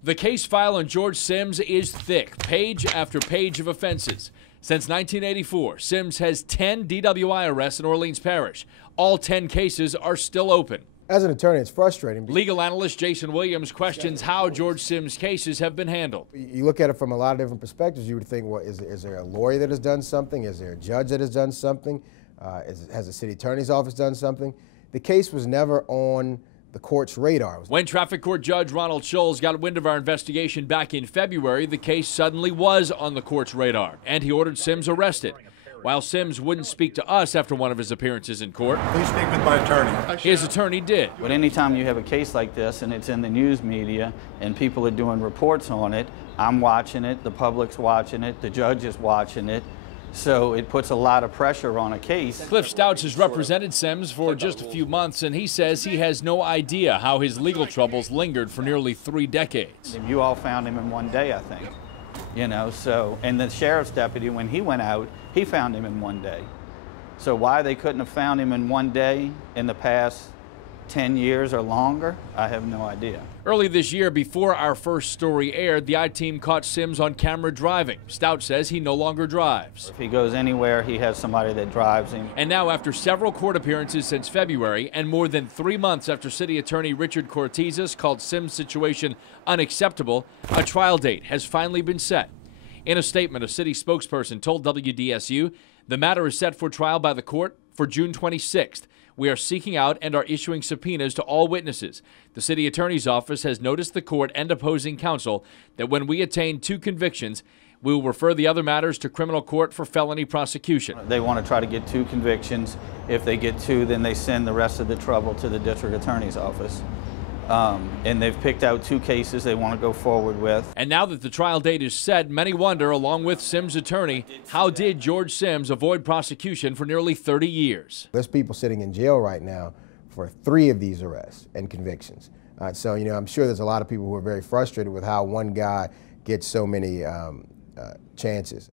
The case file on George Semmes is thick, page after page of offenses. Since 1984, Semmes has 10 DWI arrests in Orleans Parish. All 10 cases are still open. As an attorney, it's frustrating. Legal analyst Jason Williams questions how George Semmes' cases have been handled. You look at it from a lot of different perspectives. You would think, well, is there a lawyer that has done something? Is there a judge that has done something? Has the city attorney's office done something? The case was never on the court's radar. When traffic court judge Ronald Scholes got wind of our investigation back in February, the case suddenly was on the court's radar, and he ordered Semmes arrested. While Semmes wouldn't speak to us after one of his appearances in court, please speak with my attorney. His attorney did. But anytime you have a case like this and it's in the news media and people are doing reports on it, I'm watching it, the public's watching it, the judge is watching it. So it puts a lot of pressure on a case. Cliff Stouts has represented Semmes for just a few months, and he says he has no idea how his legal troubles lingered for nearly 3 decades. You all found him in one day, I think. You know, so, and the sheriff's deputy, when he went out, he found him in one day. So why they couldn't have found him in one day in the past 10 years or longer, I have no idea. Early this year, before our first story aired, the I-Team caught Semmes on camera driving. Stout says he no longer drives. If he goes anywhere, he has somebody that drives him. And now, after several court appearances since February, and more than 3 months after City Attorney Richard Cortizas called Semmes' situation unacceptable, a trial date has finally been set. In a statement, a city spokesperson told WDSU the matter is set for trial by the court for June 26th. We are seeking out and are issuing subpoenas to all witnesses. The city attorney's office has noticed the court and opposing counsel that when we attain 2 convictions, we will refer the other matters to criminal court for felony prosecution. They want to try to get 2 convictions. If they get 2, then they send the rest of the trouble to the district attorney's office. And they've picked out 2 cases they want to go forward with. And now that the trial date is set, many wonder, along with Semmes' attorney, how did George Semmes avoid prosecution for nearly 30 years? There's people sitting in jail right now for 3 of these arrests and convictions. So, you know, I'm sure there's a lot of people who are very frustrated with how one guy gets so many chances.